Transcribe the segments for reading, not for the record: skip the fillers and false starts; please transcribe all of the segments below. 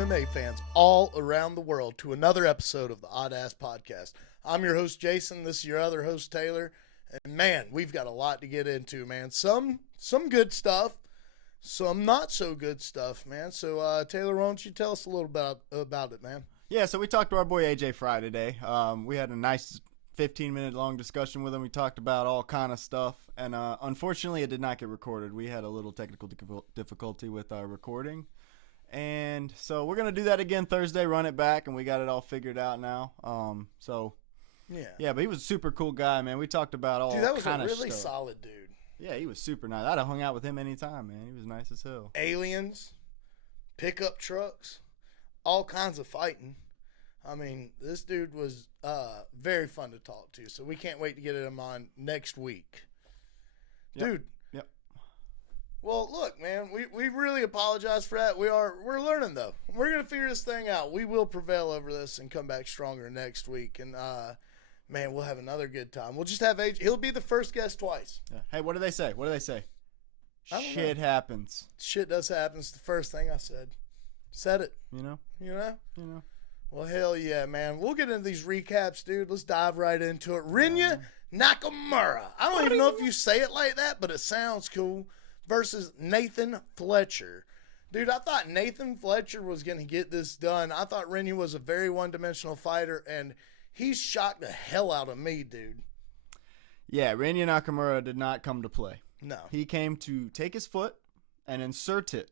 MMA fans all around the world to another episode of the Oddass podcast. I'm your host, Jason. This is your other host, Taylor. And man, we've got a lot to get into, man. Some good stuff, some not so good stuff, man. So, Taylor, why don't you tell us a little about it, man? Yeah, so we talked to our boy AJ Fry today. We had a nice 15-minute long discussion with him. We talked about all kind of stuff, and unfortunately, it did not get recorded. We had a little technical difficulty with our recording, and so we're gonna do that again Thursday. Run it back, and we got it all figured out now. But he was a super cool guy, man. We talked about all kind of stuff. Dude, that was a really solid dude. Yeah, he was super nice. I'd have hung out with him anytime, man. He was nice as hell. Aliens, pickup trucks, all kinds of fighting. I mean, this dude was very fun to talk to, so we can't wait to get him on next week. Yep. Dude. Yep. Well, look, man, we really apologize for that. We're learning, though. We're going to figure this thing out. We will prevail over this and come back stronger next week. And, man, we'll have another good time. We'll just have AJ. He'll be the first guest twice. Yeah. Hey, what do they say? Shit happens. Shit does happen. It's the first thing I said. Said it. You know? Well, hell yeah, man. We'll get into these recaps, dude. Let's dive right into it. Rinya Nakamura. I don't even know if you say it like that, but it sounds cool. Versus Nathan Fletcher. Dude, I thought Nathan Fletcher was going to get this done. I thought Rinya was a very one-dimensional fighter, and he shocked the hell out of me, dude. Yeah, Rinya Nakamura did not come to play. No. He came to take his foot and insert it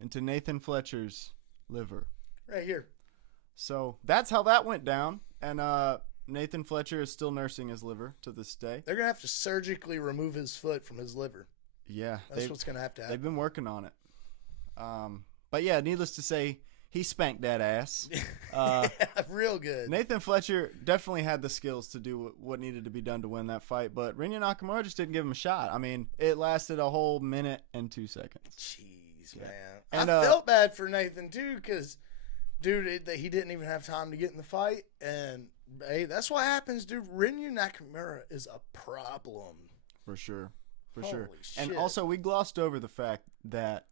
into Nathan Fletcher's liver. Right here. So that's how that went down. And Nathan Fletcher is still nursing his liver to this day. They're going to have to surgically remove his foot from his liver. Yeah. That's what's going to happen. They've been working on it. But yeah, needless to say, he spanked that ass. Yeah, real good. Nathan Fletcher definitely had the skills to do what needed to be done to win that fight. But Rinya Nakamura just didn't give him a shot. I mean, it lasted a whole minute and 2 seconds. Jeez, man. And, I felt bad for Nathan, too, because... Dude, he didn't even have time to get in the fight, and hey, that's what happens, dude. Rinya Nakamura is a problem. For sure. Holy shit. And also, we glossed over the fact that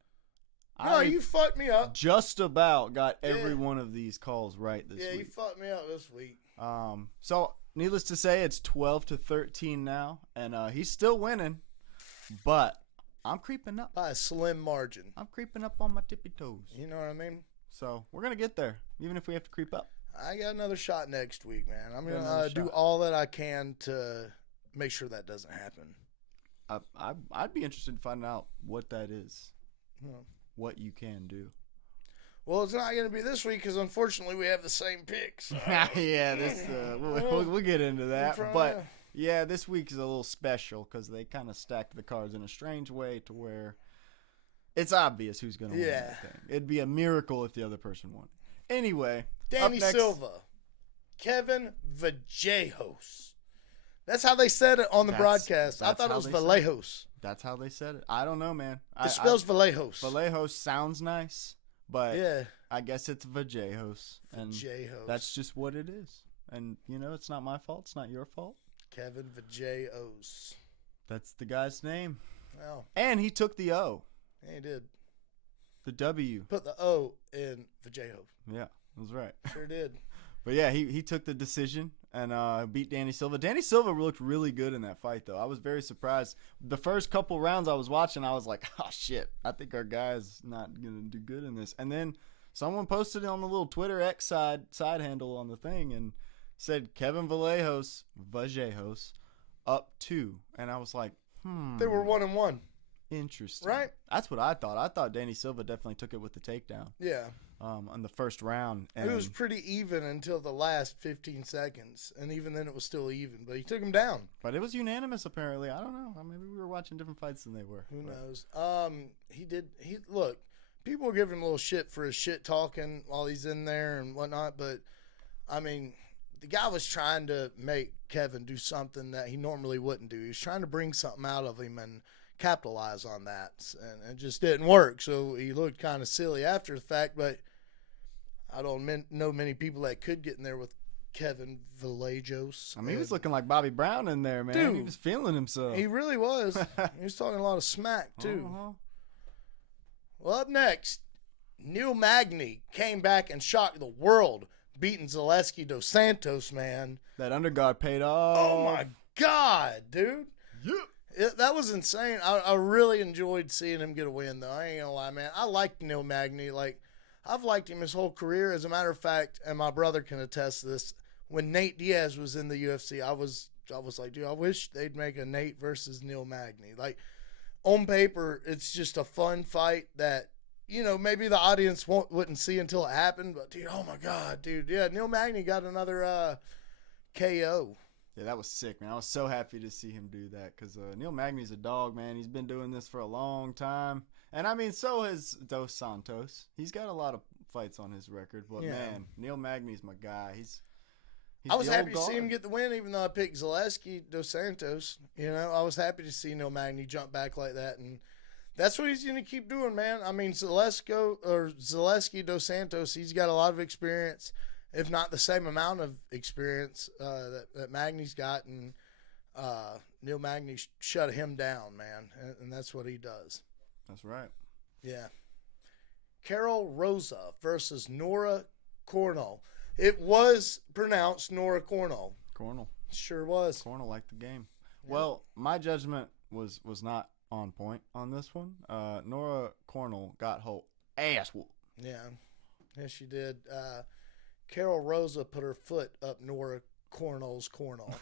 you fucked me up. Just about got every one of these calls right this week. Yeah, you fucked me up this week. So, needless to say, it's 12-13 now, and he's still winning, but I'm creeping up. By a slim margin. I'm creeping up on my tippy toes. You know what I mean? So, we're going to get there, even if we have to creep up. I got another shot next week, man. I'm going to do all that I can to make sure that doesn't happen. I'd be interested in finding out what that is, what you can do. Well, it's not going to be this week because, unfortunately, we have the same picks. Yeah, we'll get into that. But, yeah, this week is a little special because they kind of stacked the cards in a strange way to where it's obvious who's going to win that thing. It'd be a miracle if the other person won. Anyway, Danny Silva, Kevin Vallejos. That's how they said it on the broadcast. I thought it was Vallejos. That's how they said it. I don't know, man. It spells Vallejos. Vallejos sounds nice, but yeah. I guess it's Vallejos. And that's just what it is. And, it's not my fault. It's not your fault. Kevin Vallejos. That's the guy's name. Well, and he took the O. Yeah, he did. The W. Put the O in Vallejos. Yeah, that's right. Sure did. But yeah, he took the decision and beat Danny Silva. Danny Silva looked really good in that fight, though. I was very surprised. The first couple rounds I was watching, I was like, oh, shit. I think our guy's not going to do good in this. And then someone posted on the little Twitter X side handle on the thing and said Kevin Vallejos up 2. And I was like, They were 1-1. Interesting. Right? That's what I thought. I thought Danny Silva definitely took it with the takedown. Yeah. On the first round. And it was pretty even until the last 15 seconds. And even then it was still even. But he took him down. But it was unanimous, apparently. I don't know. Maybe we were watching different fights than they were. Who knows? Look, people were giving him a little shit for his shit talking while he's in there and whatnot. But, I mean, the guy was trying to make Kevin do something that he normally wouldn't do. He was trying to bring something out of him and capitalize on that, and it just didn't work. So he looked kind of silly after the fact, but I don't know many people that could get in there with Kevin Vallejos. I mean, he was looking like Bobby Brown in there, man. Dude, he was feeling himself. He really was. He was talking a lot of smack, too. Well, up next, Neil Magny came back and shocked the world, beating Zaleski dos Santos, man. That underguard paid off. Oh, my God, dude. Yeah. That was insane. I really enjoyed seeing him get a win, though. I ain't gonna lie, man. I liked Neil Magny. Like, I've liked him his whole career. As a matter of fact, and my brother can attest to this, when Nate Diaz was in the UFC, I was like, dude, I wish they'd make a Nate versus Neil Magny. Like, on paper, it's just a fun fight that, you know, maybe the audience wouldn't see until it happened. But, dude, oh, my God, dude. Yeah, Neil Magny got another KO. Yeah, that was sick, man. I was so happy to see him do that because Neil Magny's a dog, man. He's been doing this for a long time. And, I mean, so has Dos Santos. He's got a lot of fights on his record. But, man, Neil Magny's my guy. I was happy to see him get the win, even though I picked Zaleski dos Santos. You know, I was happy to see Neil Magny jump back like that. And that's what he's going to keep doing, man. I mean, Zaleski dos Santos, he's got a lot of experience, if not the same amount of experience that Magny's got. And Neil Magny shut him down, man. And that's what he does. That's right. Yeah. Carol Rosa versus Nora Cornell. It was pronounced Nora Cornell. Cornell. Sure was. Cornell liked the game. Yeah. Well, my judgment was not on point on this one. Nora Cornell got her ass whooped. Yeah. Yes, she did. Carol Rosa put her foot up Nora Cornell's cornel.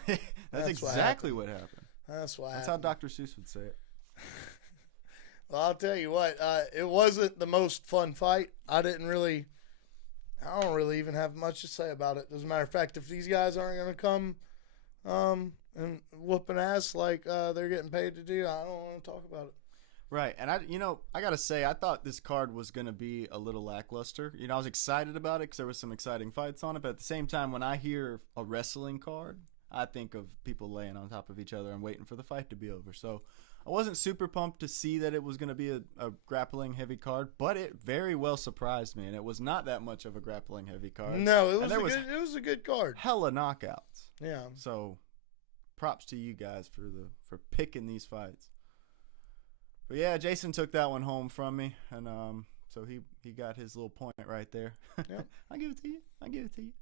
That's exactly what happened. That's why. That's how Dr. Seuss would say it. Well, I'll tell you what. It wasn't the most fun fight. I don't really even have much to say about it. As a matter of fact, if these guys aren't going to come and whoop an ass like they're getting paid to do, I don't want to talk about it. Right, and I got to say, I thought this card was going to be a little lackluster. You know, I was excited about it because there was some exciting fights on it, but at the same time, when I hear a wrestling card, I think of people laying on top of each other and waiting for the fight to be over. So I wasn't super pumped to see that it was going to be a grappling heavy card, but it very well surprised me, and it was not that much of a grappling heavy card. No, it was a good card. Hella knockouts. Yeah. So props to you guys for picking these fights. But yeah, Jason took that one home from me, and so he got his little point right there. Yep. I'll give it to you.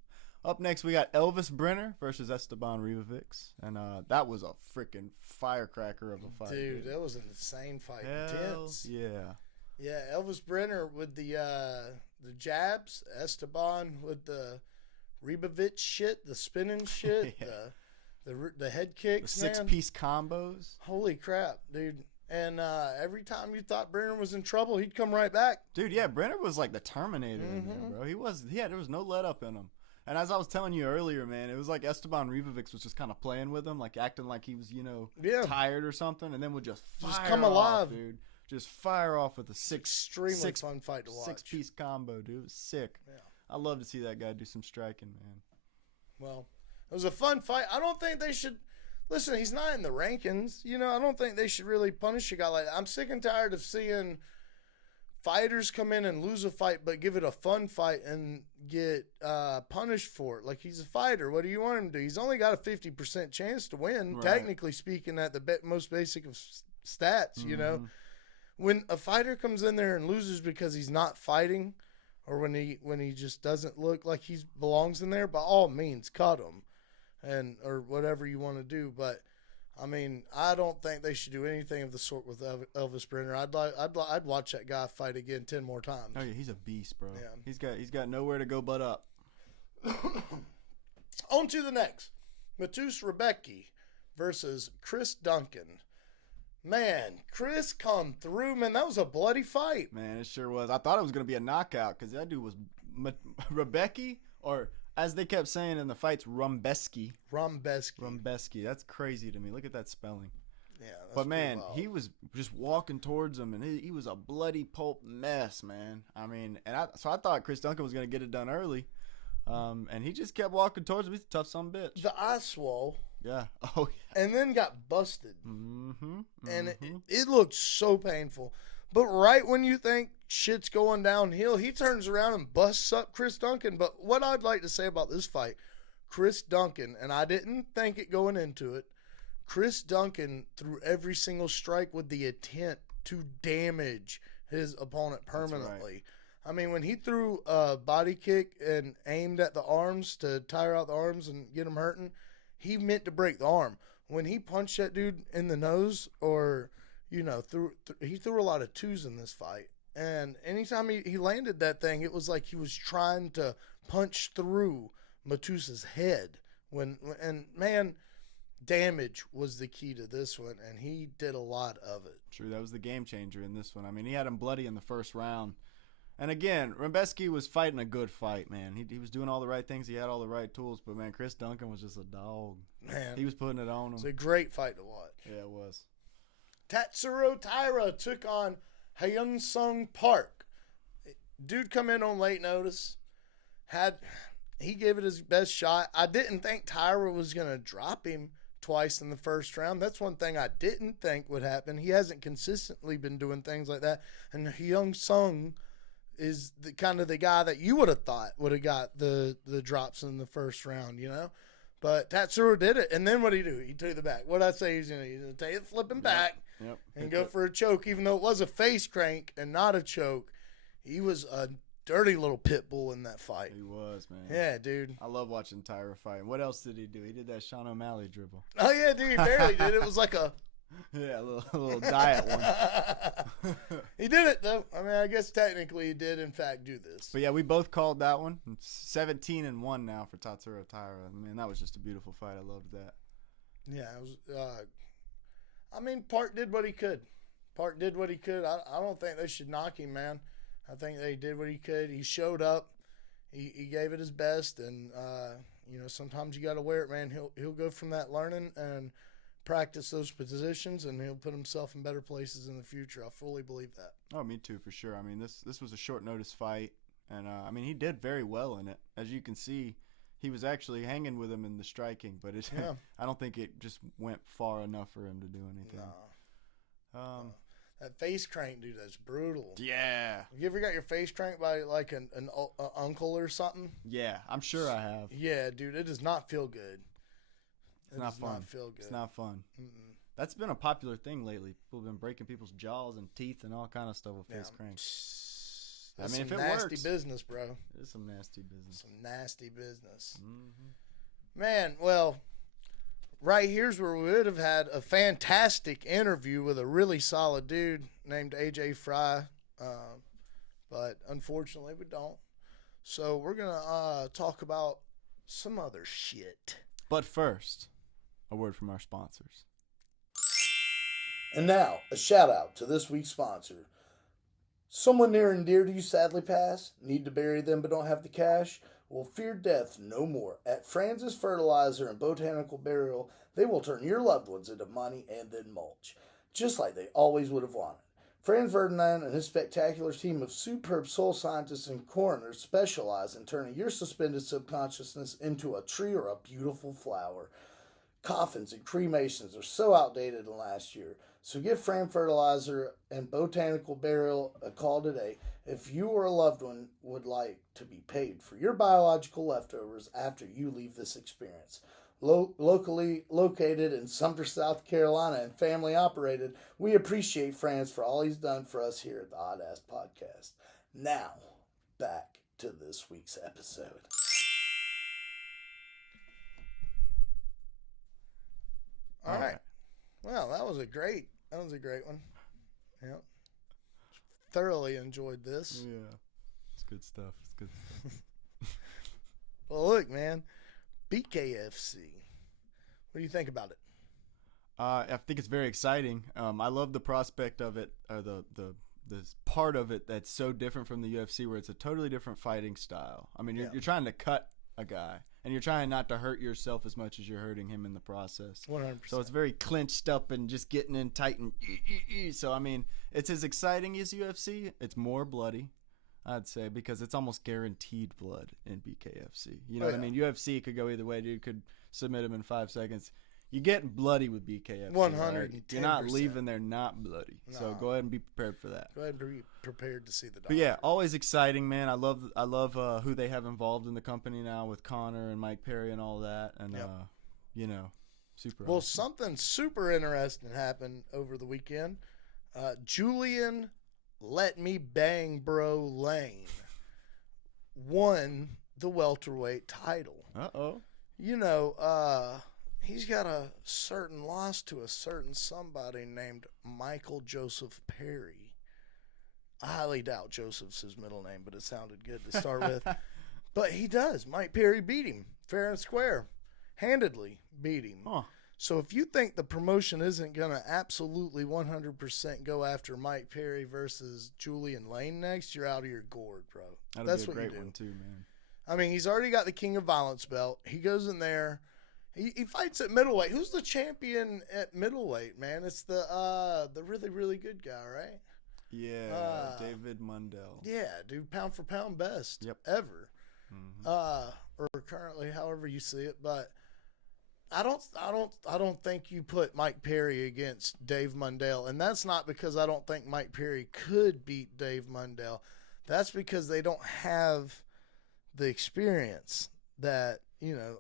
Up next, we got Elvis Brenner versus Esteban Ribovics, and that was a freaking firecracker of a fight. Dude, that was an insane fight. Hell intense. Yeah. Yeah, Elvis Brenner with the jabs, Esteban with the Ribovic shit, the spinning shit, yeah. the head kicks, the 6-piece combos. Holy crap, dude. And every time you thought Brenner was in trouble, he'd come right back. Dude, yeah, Brenner was like the Terminator in there, bro. There was no let up in him. And as I was telling you earlier, man, it was like Esteban Ribovics was just kind of playing with him, like acting like he was, tired or something, and then would just come alive, dude. Just fire off with a extremely fun fight to watch. 6-piece combo, dude. It was sick. Yeah. I love to see that guy do some striking, man. Well, it was a fun fight. I don't think they should. Listen, he's not in the rankings. You know, I don't think they should really punish a guy like that. I'm sick and tired of seeing fighters come in and lose a fight, but give it a fun fight and get punished for it. Like, he's a fighter. What do you want him to do? He's only got a 50% chance to win, technically speaking, at the most basic of stats, you know. When a fighter comes in there and loses because he's not fighting, or when he just doesn't look like he belongs in there, by all means, cut him. Or whatever you want to do, but I mean, I don't think they should do anything of the sort with Elvis Brenner. I'd watch that guy fight again 10 more times. Oh yeah, he's a beast, bro. Yeah. He's got nowhere to go but up. On to the next, Matus Rebecki versus Chris Duncan. Man, Chris come through, man. That was a bloody fight. Man, it sure was. I thought it was gonna be a knockout because that dude was Rebecki, or as they kept saying in the fights, Rumbeski. That's crazy to me. Look at that spelling. Yeah. But, man, he was just walking towards him, and he was a bloody pulp mess, man. I mean, so I thought Chris Duncan was going to get it done early. And he just kept walking towards him. He's a tough son of a bitch. The eye swole. Yeah. Oh, yeah. And then got busted. And it looked so painful. But right when you think shit's going downhill, he turns around and busts up Chris Duncan. But what I'd like to say about this fight, Chris Duncan, and I didn't think it going into it, Chris Duncan threw every single strike with the intent to damage his opponent permanently. I mean, when he threw a body kick and aimed at the arms to tire out the arms and get him hurting, he meant to break the arm. When he punched that dude in the nose, or he threw a lot of twos in this fight. And anytime he landed that thing, it was like he was trying to punch through Matusa's head. Man, damage was the key to this one, and he did a lot of it. True, that was the game changer in this one. I mean, he had him bloody in the first round. And again, Rimbeski was fighting a good fight, man. He was doing all the right things. He had all the right tools. But, man, Chris Duncan was just a dog. Man. He was putting it on him. It's a great fight to watch. Yeah, it was. Tatsuro Taira took on Hyun-Sung Park. Dude come in on late notice. He gave it his best shot. I didn't think Taira was going to drop him twice in the first round. That's one thing I didn't think would happen. He hasn't consistently been doing things like that. And Hyun-Sung is the kind of the guy that you would have thought would have got the drops in the first round, But Tatsuro did it. And then what did he do? He took the back. What did I say he's going to take it flipping back and go for a choke, even though it was a face crank and not a choke. He was a dirty little pit bull in that fight. He was, man. Yeah, dude. I love watching Taira fight. And what else did he do? He did that Sean O'Malley dribble. Oh, yeah, dude. He barely did. It was like a... Yeah, a little diet one. He did it, though. I mean, I guess technically he did, in fact, do this. But, yeah, we both called that one. It's 17-1 now for Tatsuro Taira. Man, that was just a beautiful fight. I loved that. Yeah, it was... I mean, Park did what he could. I don't think they should knock him, man. I think they did what he could. He showed up. He gave it his best, and sometimes you got to wear it, man. He'll go from that learning and practice those positions, and he'll put himself in better places in the future. I fully believe that. Oh, me too, for sure. I mean, this was a short notice fight, and I mean, he did very well in it. As you can see, he was actually hanging with him in the striking, but I don't think it just went far enough for him to do anything. No. That face crank, dude, that's brutal. Yeah. Have you ever got your face cranked by like an uncle or something? Yeah, I'm sure I have. Yeah, dude, it does not feel good. It's not fun. Not feel good. It's not fun. Mm-mm. That's been a popular thing lately. People have been breaking people's jaws and teeth and all kind of stuff with face cranks. That's I mean, if some it nasty works, business, bro. It is some nasty business. Some nasty business. Mm-hmm. Man, well, right here's where we would have had a fantastic interview with a really solid dude named AJ Fry, but unfortunately we don't. So we're going to talk about some other shit. But first, a word from our sponsors. And now, a shout out to this week's sponsor. Someone near and dear to you sadly passed? Need to bury them but don't have the cash? Well, fear death no more. At Francis Fertilizer and Botanical Burial, they will turn your loved ones into money and then mulch, just like they always would have wanted. Franz Ferdinand and his spectacular team of superb soul scientists and coroners specialize in turning your suspended subconsciousness into a tree or a beautiful flower. Coffins and cremations are so outdated in last year, so give Fran Fertilizer and Botanical Burial a call today if you or a loved one would like to be paid for your biological leftovers after you leave this experience. Locally located in Sumter, South Carolina, and family operated, we appreciate Franz for all he's done for us here at the Oddass podcast. Now, back to this week's episode. All right. Well, that was a great one. Yep. Thoroughly enjoyed this. Yeah. It's good stuff. Well, look, man. BKFC. What do you think about it? I think it's very exciting. I love the prospect of it, this part of it that's so different from the UFC, where it's a totally different fighting style. I mean, you're trying to cut a guy, and you're trying not to hurt yourself as much as you're hurting him in the process. 100%. So it's very clinched up and just getting in tight and so I mean, it's as exciting as UFC. It's more bloody, I'd say, because it's almost guaranteed blood in BKFC. You know what I mean? UFC could go either way. Dude could submit him in 5 seconds. You're getting bloody with BKFC. 110%. Right? You're not leaving there not bloody. No. So go ahead and be prepared for that. Go ahead and be prepared to see the doctor. But yeah, always exciting, man. I love who they have involved in the company now with Connor and Mike Perry and all that. And, super Well, awesome. something super interesting happened over the weekend. Julian Let Me Bang Bro Lane won the welterweight title. Uh-oh. You know, he's got a certain loss to a certain somebody named Michael Joseph Perry. I highly doubt Joseph's his middle name, but it sounded good to start with. But he does. Mike Perry beat him fair and square. Handedly beat him. Huh. So if you think the promotion isn't going to absolutely 100% go after Mike Perry versus Julian Lane next, you're out of your gourd, bro. That's what a great one too, man. I mean, he's already got the King of Violence belt. He goes in there. He fights at middleweight. Who's the champion at middleweight, man? It's the really, really good guy, right? Yeah, David Mundell. Yeah, dude, pound for pound best ever. Mm-hmm. Or currently, however you see it, but I don't think you put Mike Perry against Dave Mundell, and that's not because I don't think Mike Perry could beat Dave Mundell. That's because they don't have the experience that, you know,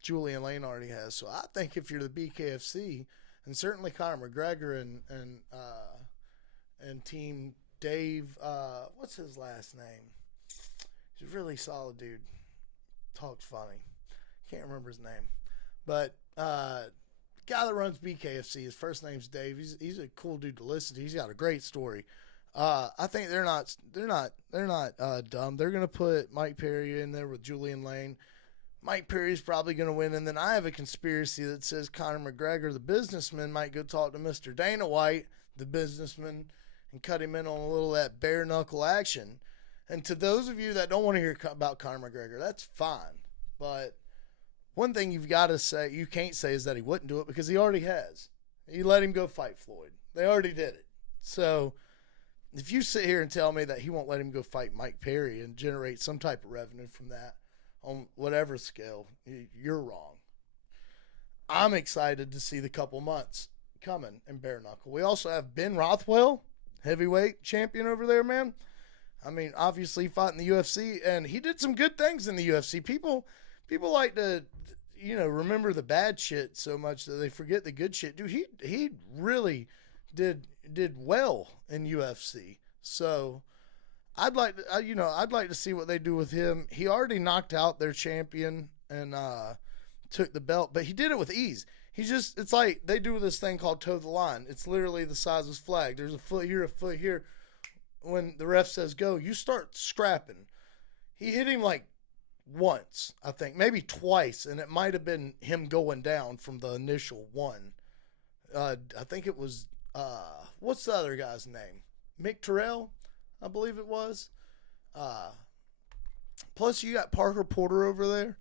Julian Lane already has. So I think if you're the BKFC, and certainly Conor McGregor and team Dave, what's his last name? He's a really solid dude. Talks funny. Can't remember his name. But guy that runs BKFC, his first name's Dave. He's a cool dude to listen to. He's got a great story. I think they're not dumb. They're gonna put Mike Perry in there with Julian Lane. Mike Perry's probably gonna win, and then I have a conspiracy that says Conor McGregor, the businessman, might go talk to Mr. Dana White, the businessman, and cut him in on a little of that bare knuckle action. And to those of you that don't want to hear about Conor McGregor, that's fine. But one thing you can't say is that he wouldn't do it, because he already has. He let him go fight Floyd. They already did it. So if you sit here and tell me that he won't let him go fight Mike Perry and generate some type of revenue from that on whatever scale, you're wrong. I'm excited to see the couple months coming in bare knuckle. We also have Ben Rothwell, heavyweight champion over there, man. I mean, obviously fought in the UFC, and he did some good things in the UFC. People like to, you know, remember the bad shit so much that they forget the good shit. Dude, he really did well in UFC. So I'd like to see what they do with him. He already knocked out their champion and took the belt, but he did it with ease. It's like they do this thing called toe the line. It's literally the size of his flag. There's a foot here, a foot here. When the ref says go, you start scrapping. He hit him like once, I think, maybe twice, and it might have been him going down from the initial one. I think it was, what's the other guy's name? Mick Terrell, I believe it was. Plus, you got Parker Porter over there.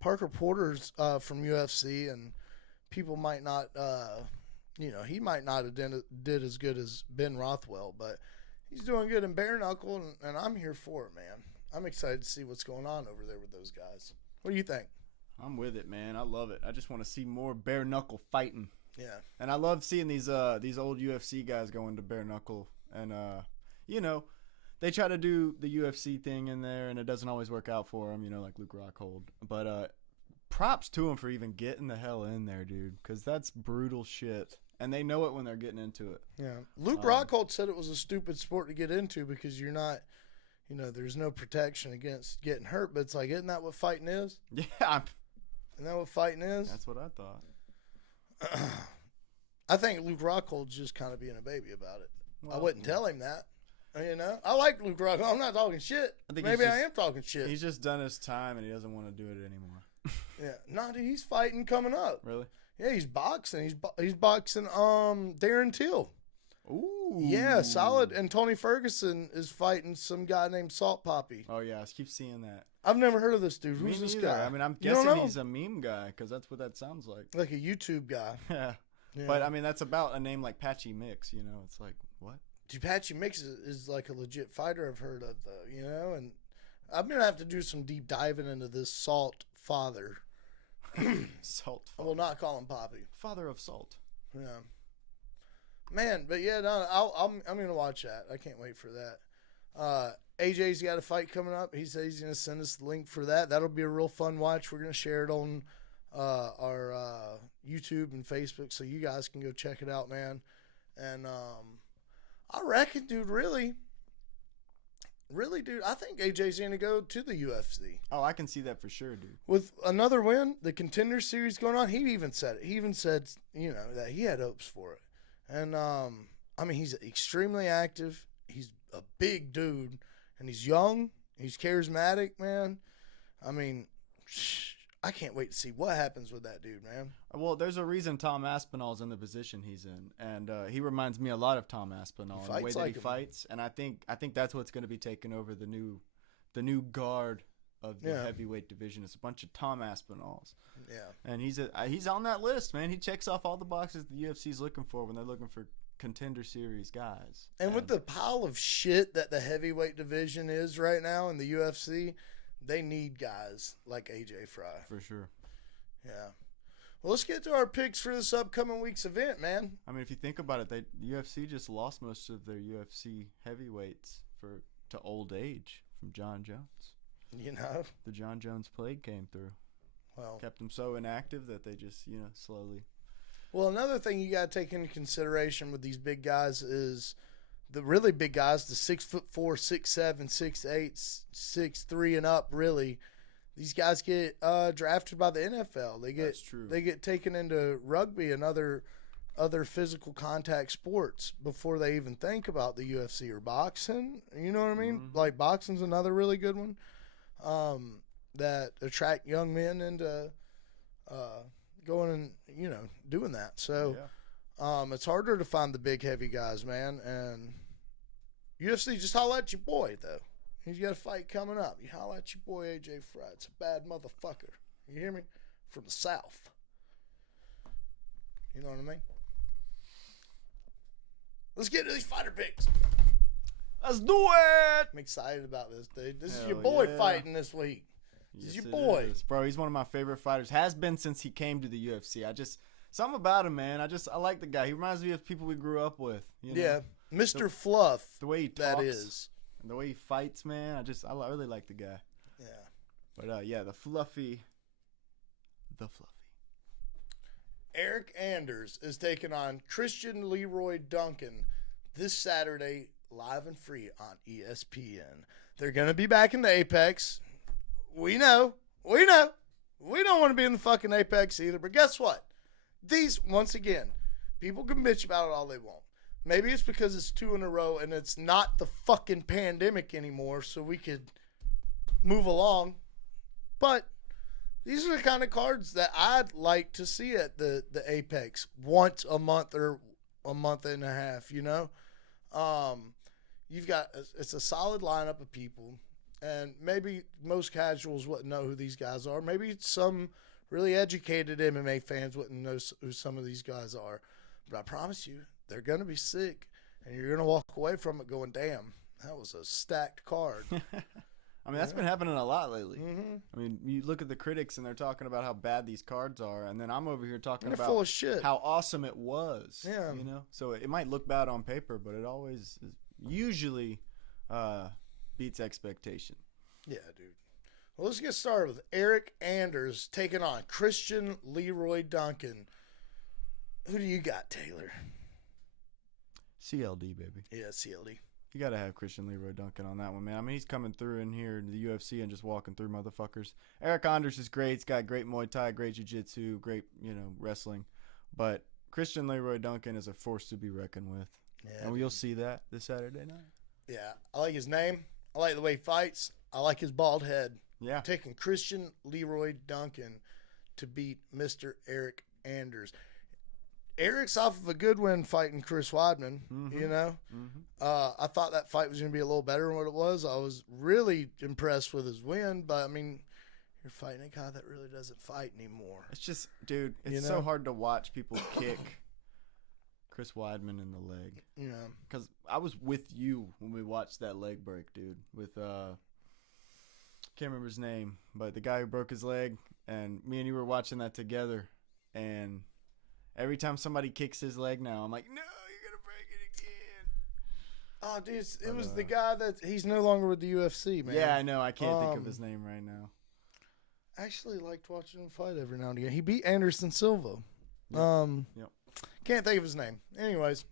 Parker Porter's from UFC, and people might not, he might not have did as good as Ben Rothwell, but he's doing good in bare knuckle, and I'm here for it, man. I'm excited to see what's going on over there with those guys. What do you think? I'm with it, man. I love it. I just want to see more bare knuckle fighting. Yeah. And I love seeing these old UFC guys go into bare knuckle, and they try to do the UFC thing in there, and it doesn't always work out for them, like Luke Rockhold. But props to him for even getting the hell in there, dude, because that's brutal shit. And they know it when they're getting into it. Yeah. Luke Rockhold said it was a stupid sport to get into because you're not, there's no protection against getting hurt. But it's like, isn't that what fighting is? Yeah. Isn't that what fighting is? That's what I thought. I think Luke Rockhold's just kind of being a baby about it. Well, I wouldn't tell him that. I like Luke Rockhold. I'm not talking shit. Maybe I am talking shit. He's just done his time and he doesn't want to do it anymore. Yeah. No, dude, he's fighting coming up. Really? Yeah, he's boxing. He's boxing Darren Till. Ooh. Yeah, solid. And Tony Ferguson is fighting some guy named Salt Poppy. Oh, yeah. I keep seeing that. I've never heard of this dude. Who's this guy? I mean, I'm guessing he's a meme guy because that's what that sounds like. Like a YouTube guy. Yeah. But, I mean, that's about a name like Patchy Mix, It's like, what? Dude, Patchy Mix is like a legit fighter I've heard of, though, And I'm going to have to do some deep diving into this Salt father. Salt I will not call him Poppy. Father of Salt. Yeah. Man, but yeah, no, I'm going to watch that. I can't wait for that. AJ's got a fight coming up. He said he's going to send us the link for that. That'll be a real fun watch. We're going to share it on our YouTube and Facebook so you guys can go check it out, man. And I reckon, dude, really, really, dude, I think AJ's going to go to the UFC. Oh, I can see that for sure, dude. With another win, the Contender Series going on, he even said it. He even said, that he had hopes for it. And, he's extremely active. He's a big dude. And he's young. He's charismatic, man. I can't wait to see what happens with that dude, man. Well, there's a reason Tom Aspinall's in the position he's in, and he reminds me a lot of Tom Aspinall in the way that he fights. And I think that's what's going to be taking over the new guard of the heavyweight division. It's a bunch of Tom Aspinalls. Yeah, and he's on that list, man. He checks off all the boxes the UFC's looking for when they're looking for Contender Series guys. And with the pile of shit that the heavyweight division is right now in the UFC, they need guys like AJ Fry. For sure. Yeah. Well, let's get to our picks for this upcoming week's event, man. If you think about it, the UFC just lost most of their UFC heavyweights to old age from John Jones. The John Jones plague came through. Well, kept them so inactive that they just, slowly. Well, another thing you got to take into consideration with these big guys is the really big guys, the 6'4", 6'7", 6'8", 6'3", and up. Really, these guys get drafted by the NFL. That's true. They get taken into rugby and other physical contact sports before they even think about the UFC or boxing. You know what I mean? Mm-hmm. Like boxing's another really good one that attract young men into going and doing that. So. Yeah. It's harder to find the big heavy guys, man. And UFC, just holla at your boy, though. He's got a fight coming up. You holla at your boy AJ Fry. It's a bad motherfucker. You hear me? From the South. You know what I mean? Let's get to these fighter picks. Let's do it. I'm excited about this, dude. This is Hell your boy yeah. fighting this week. This is your boy. Bro, he's one of my favorite fighters. Has been since he came to the UFC. Something about him, man. I like the guy. He reminds me of people we grew up with. Yeah, Mr. Fluff. The way he talks, that is, and the way he fights, man. I really like the guy. Yeah. But the fluffy. Eric Anders is taking on Christian Leroy Duncan this Saturday, live and free on ESPN. They're gonna be back in the Apex. We know. We don't want to be in the fucking Apex either. But guess what? These, once again, people can bitch about it all they want. Maybe it's because it's 2 in a row and it's not the fucking pandemic anymore, so we could move along. But these are the kind of cards that I'd like to see at the Apex once a month or a month and a half, You've got, it's a solid lineup of people, and maybe most casuals wouldn't know who these guys are. Maybe some really educated MMA fans wouldn't know who some of these guys are. But I promise you, they're going to be sick, and you're going to walk away from it going, damn, that was a stacked card. That's been happening a lot lately. Mm-hmm. You look at the critics, and they're talking about how bad these cards are, and then I'm over here talking about full of shit. How awesome it was. Yeah. So it might look bad on paper, but it always usually beats expectation. Yeah, dude. Well, let's get started with Eric Anders taking on Christian Leroy Duncan. Who do you got, Taylor? CLD, baby. Yeah, CLD. You got to have Christian Leroy Duncan on that one, man. He's coming through in here in the UFC and just walking through motherfuckers. Eric Anders is great. He's got great Muay Thai, great Jiu-Jitsu, great, wrestling. But Christian Leroy Duncan is a force to be reckoned with. Yeah, and you'll see that this Saturday night. Yeah, I like his name. I like the way he fights. I like his bald head. Yeah. Taking Christian Leroy Duncan to beat Mr. Eric Anders. Eric's off of a good win fighting Chris Weidman, I thought that fight was going to be a little better than what it was. I was really impressed with his win, but, you're fighting a guy that really doesn't fight anymore. It's just, dude, it's so hard to watch people kick Chris Weidman in the leg. Yeah. Because I was with you when we watched that leg break, dude, with, can't remember his name, but the guy who broke his leg, and me and you were watching that together, and every time somebody kicks his leg now, I'm like, no, you're going to break it again. Oh, dude, it was the guy that he's no longer with the UFC, man. Yeah, I know. I can't think of his name right now. I actually liked watching him fight every now and again. He beat Anderson Silva. Yep. Can't think of his name. Anyways,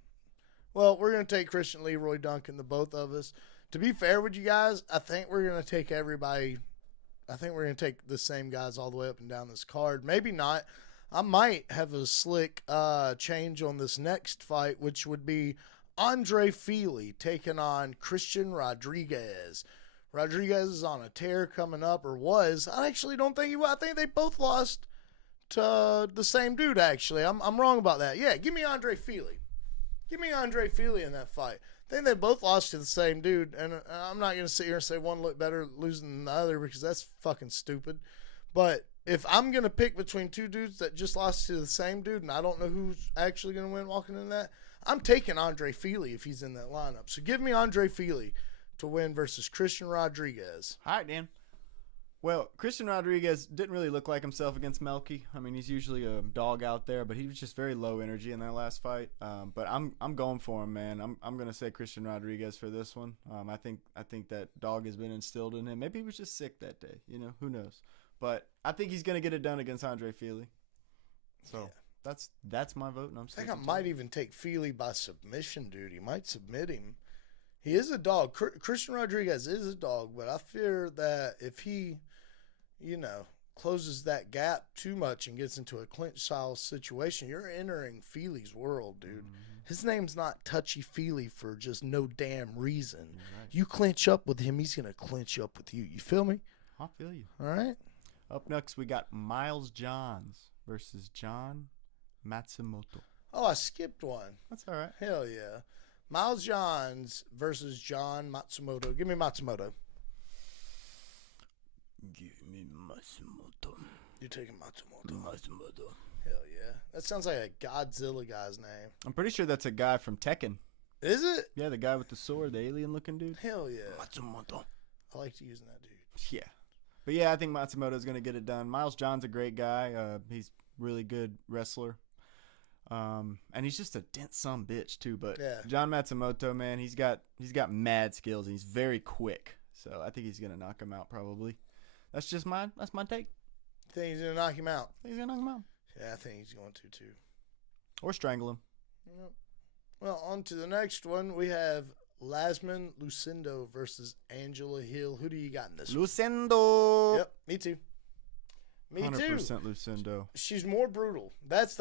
well, we're going to take Christian Leroy Duncan, the both of us, To be fair with you guys, I think we're going to take everybody. I think we're going to take the same guys all the way up and down this card. Maybe not. I might have a slick change on this next fight, which would be Andre Feely taking on Christian Rodriguez. Rodriguez is on a tear coming up, or was. I actually don't think he was. I think they both lost to the same dude, actually. I'm wrong about that. Yeah, give me Andre Feely. Give me Andre Feely in that fight. I think they both lost to the same dude, and I'm not going to sit here and say one looked better losing than the other because that's fucking stupid. But if I'm going to pick between two dudes that just lost to the same dude and I don't know who's actually going to win walking in that, I'm taking Andre Feely if he's in that lineup. So give me Andre Feely to win versus Christian Rodriguez. All right, Dan. Well, Christian Rodriguez didn't really look like himself against Melky. I mean, he's usually a dog out there, but he was just very low energy in that last fight. But I'm going for him, man. I'm going to say Christian Rodriguez for this one. I think that dog has been instilled in him. Maybe he was just sick that day. You know, who knows? But I think he's going to get it done against Andre Feely. So that's my vote, and I'm. I think I might even take Feely by submission, dude. He might submit him. He is a dog. Christian Rodriguez is a dog, but I fear that if he, closes that gap too much and gets into a clinch-style situation, you're entering Feely's world, dude. Mm-hmm. His name's not Touchy-Feely for just no damn reason. Right. You clinch up with him, he's going to clinch up with you. You feel me? I feel you. All right. Up next, we got Miles Johns versus John Matsumoto. Oh, I skipped one. That's all right. Hell yeah. Miles Johns versus John Matsumoto. Give me Matsumoto. Give me Matsumoto. You're taking Matsumoto. Matsumoto. Hell yeah. That sounds like a Godzilla guy's name. I'm pretty sure that's a guy from Tekken. Is it? Yeah, the guy with the sword, the alien-looking dude. Hell yeah. Matsumoto. I liked using that dude. Yeah. But yeah, I think Matsumoto's going to get it done. Miles John's a great guy. He's really good wrestler. And he's just a dense son bitch too. But yeah. John Matsumoto, man, he's got mad skills and he's very quick. So I think he's gonna knock him out probably. That's my take. Think he's gonna knock him out? I think he's gonna knock him out. Yeah, I think he's going to too. Or strangle him. Yep. Well, on to the next one. We have Lasman Lucindo versus Angela Hill. Who do you got in this Lucindo. One? Yep, me too. Me 100% too. 100% Lucindo. She's more brutal. That's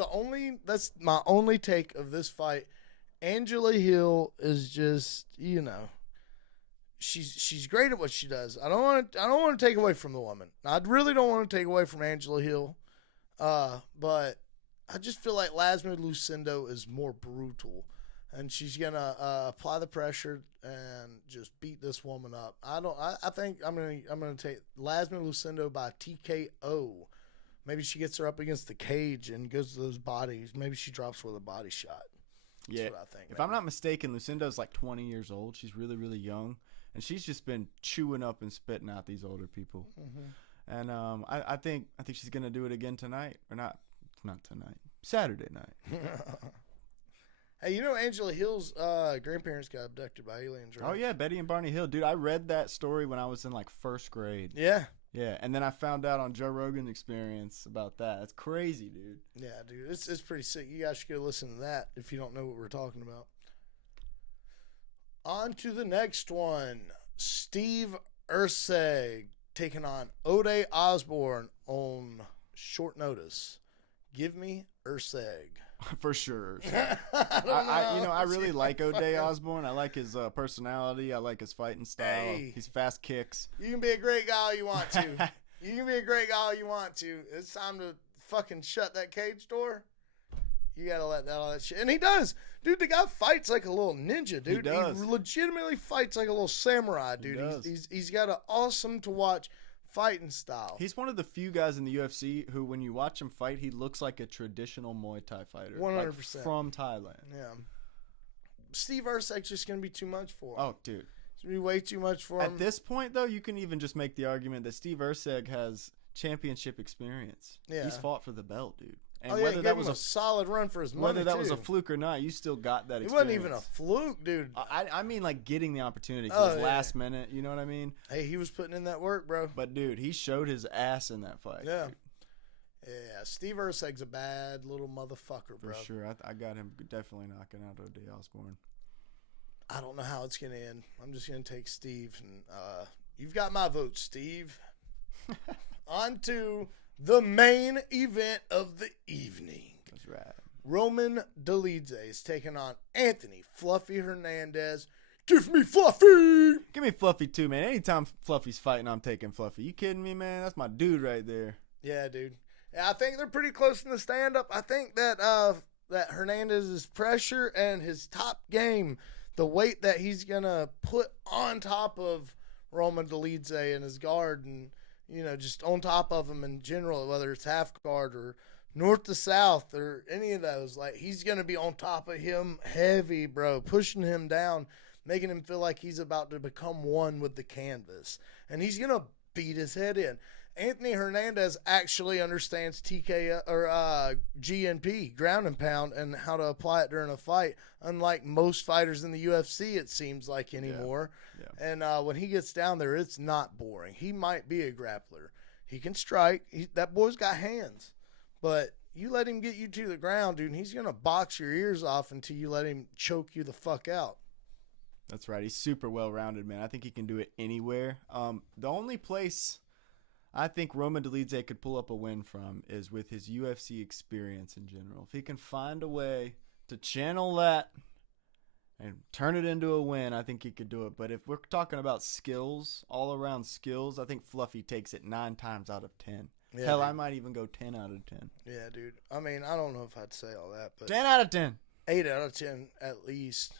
my only take of this fight. Angela Hill is just, she's great at what she does. I don't want to take away from the woman. I really don't want to take away from Angela Hill. But I just feel like Lasman Lucindo is more brutal. And she's gonna apply the pressure and just beat this woman up. I think I'm gonna take Lasman Lucindo by TKO. Maybe she gets her up against the cage and goes to those bodies. Maybe she drops with a body shot. That's what I think. If I'm not mistaken, Lucindo's like 20 years old. She's really, really young, and she's just been chewing up and spitting out these older people. Mm-hmm. And I think she's gonna do it again tonight, or not tonight, Saturday night. Hey, Angela Hill's grandparents got abducted by aliens, right? Oh, yeah, Betty and Barney Hill. Dude, I read that story when I was in, like, first grade. Yeah. Yeah, and then I found out on Joe Rogan's Experience about that. That's crazy, dude. Yeah, dude. It's pretty sick. You guys should go listen to that if you don't know what we're talking about. On to the next one. Steve Erceg taking on Ode Osborne on short notice. Give me Erceg. For sure. I really like O'Day Osborne. I like his personality. I like his fighting style. Hey, he's fast kicks. You can be a great guy all you want to. You can be a great guy all you want to. It's time to fucking shut that cage door. You gotta let all that shit. And he does. Dude, the guy fights like a little ninja, dude. He does. He legitimately fights like a little samurai, dude. He's got an awesome to watch fighting style. He's one of the few guys in the UFC who, when you watch him fight, he looks like a traditional Muay Thai fighter. 100%. Like from Thailand. Yeah. Steve Erceg's just going to be too much for him. Oh, dude. It's going to be way too much for him. At this point, though, you can even just make the argument that Steve Erceg has championship experience. Yeah. He's fought for the belt, dude. And whether that was a solid run for his money, whether that was a fluke or not, you still got that experience. It wasn't even a fluke, dude. I mean, like, getting the opportunity because last minute, you know what I mean? Hey, he was putting in that work, bro. But, dude, he showed his ass in that fight. Yeah. Dude. Yeah, Steve Erceg's a bad little motherfucker, bro. For sure. I got him definitely knocking out O'Day Osborne. I don't know how it's going to end. I'm just going to take Steve. And you've got my vote, Steve. On to the main event of the evening. That's right. Roman Dolidze is taking on Anthony Fluffy Hernandez. Give me Fluffy! Give me Fluffy too, man. Anytime Fluffy's fighting, I'm taking Fluffy. You kidding me, man? That's my dude right there. Yeah, dude. Yeah, I think they're pretty close in the stand-up. I think that that Hernandez's pressure and his top game, the weight that he's going to put on top of Roman Dolidze and his guard and, just on top of him in general, whether it's half guard or north to south or any of those, like, he's going to be on top of him heavy, bro, pushing him down, making him feel like he's about to become one with the canvas. And he's going to beat his head in. Anthony Hernandez actually understands TK or GNP, ground and pound, and how to apply it during a fight, unlike most fighters in the UFC, it seems like anymore. Yeah. And when he gets down there, it's not boring. He might be a grappler. He can strike. That boy's got hands. But you let him get you to the ground, dude, and he's going to box your ears off until you let him choke you the fuck out. That's right. He's super well-rounded, man. I think he can do it anywhere. The only place I think Roman Dolidze could pull up a win from is with his UFC experience in general. If he can find a way to channel that and turn it into a win, I think he could do it. But if we're talking about skills, all-around skills, I think Fluffy takes it 9 times out of 10. Yeah, hell, dude. I might even go 10 out of 10. Yeah, dude. I mean, I don't know if I'd say all that, but 10 out of 10. 8 out of 10 at least.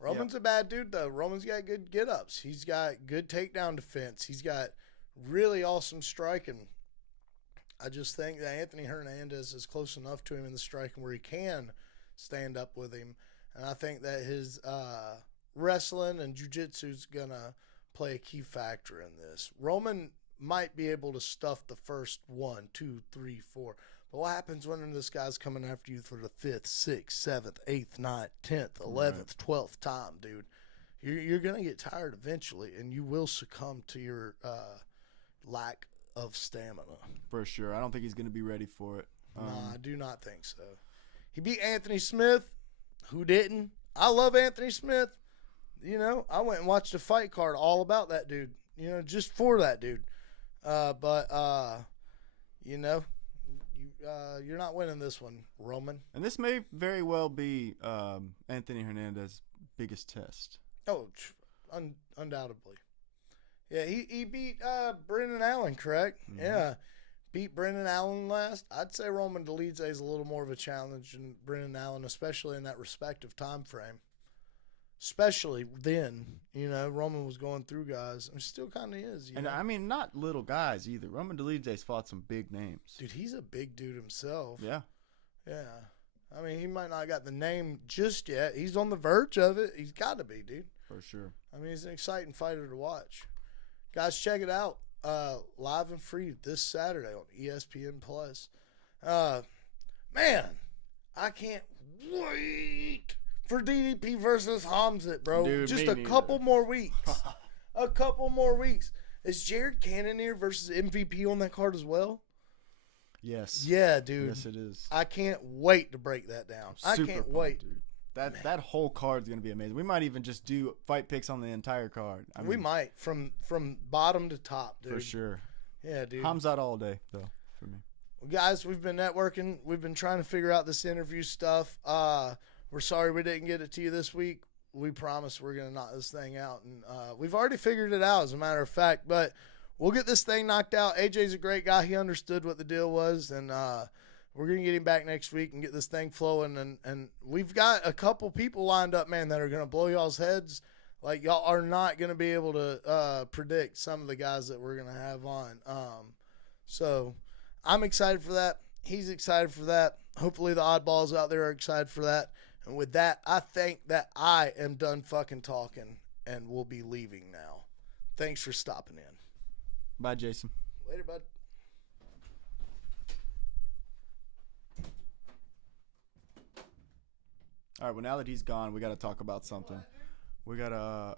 Roman's a bad dude, though. Roman's got good get-ups. He's got good takedown defense. He's got really awesome striking. I just think that Anthony Hernandez is close enough to him in the striking where he can stand up with him. And I think that his wrestling and jiu-jitsu is going to play a key factor in this. Roman might be able to stuff the first 1, 2, 3, 4. But what happens when this guy's coming after you for the 5th, 6th, 7th, 8th, 9th, 10th, 11th, 12th time, dude? You're going to get tired eventually, and you will succumb to your lack of stamina. For sure. I don't think he's going to be ready for it. I do not think so. He beat Anthony Smith. Who didn't? I love Anthony Smith. I went and watched a fight card all about that dude, just for that dude. You're not winning this one, Roman. And this may very well be Anthony Hernandez's biggest test. Oh, undoubtedly. Yeah, he beat Brendan Allen, correct? Mm-hmm. Yeah, beat Brendan Allen last. I'd say Roman Dolidze is a little more of a challenge than Brendan Allen, especially in that respective time frame. Especially then, Roman was going through guys. And still kind of is. And I mean, not little guys either. Roman Dolidze's fought some big names. Dude, he's a big dude himself. Yeah. Yeah. I mean, he might not got the name just yet. He's on the verge of it. He's got to be, dude. For sure. I mean, he's an exciting fighter to watch. Guys, check it out. Live and free this Saturday on ESPN+. Man, I can't wait for DDP versus Hamzat, bro. Dude, just a couple more weeks. A couple more weeks. Is Jared Cannonier versus MVP on that card as well? Yes. Yeah, dude. Yes, it is. I can't wait to break that down. I can't wait. Dude. That whole card's going to be amazing. We might even just do fight picks on the entire card. We might, from bottom to top, dude. For sure. Yeah, dude. Hamzat all day, though, for me. Well, guys, we've been networking. We've been trying to figure out this interview stuff. We're sorry we didn't get it to you this week. We promise we're going to knock this thing out. And we've already figured it out, as a matter of fact. But we'll get this thing knocked out. AJ's a great guy. He understood what the deal was. And we're going to get him back next week and get this thing flowing. And we've got a couple people lined up, man, that are going to blow y'all's heads. Like, y'all are not going to be able to predict some of the guys that we're going to have on. So I'm excited for that. He's excited for that. Hopefully the oddballs out there are excited for that. And with that, I think that I am done fucking talking and we'll be leaving now. Thanks for stopping in. Bye, Jason. Later, bud. All right, well, now that he's gone, we got to talk about something. We got to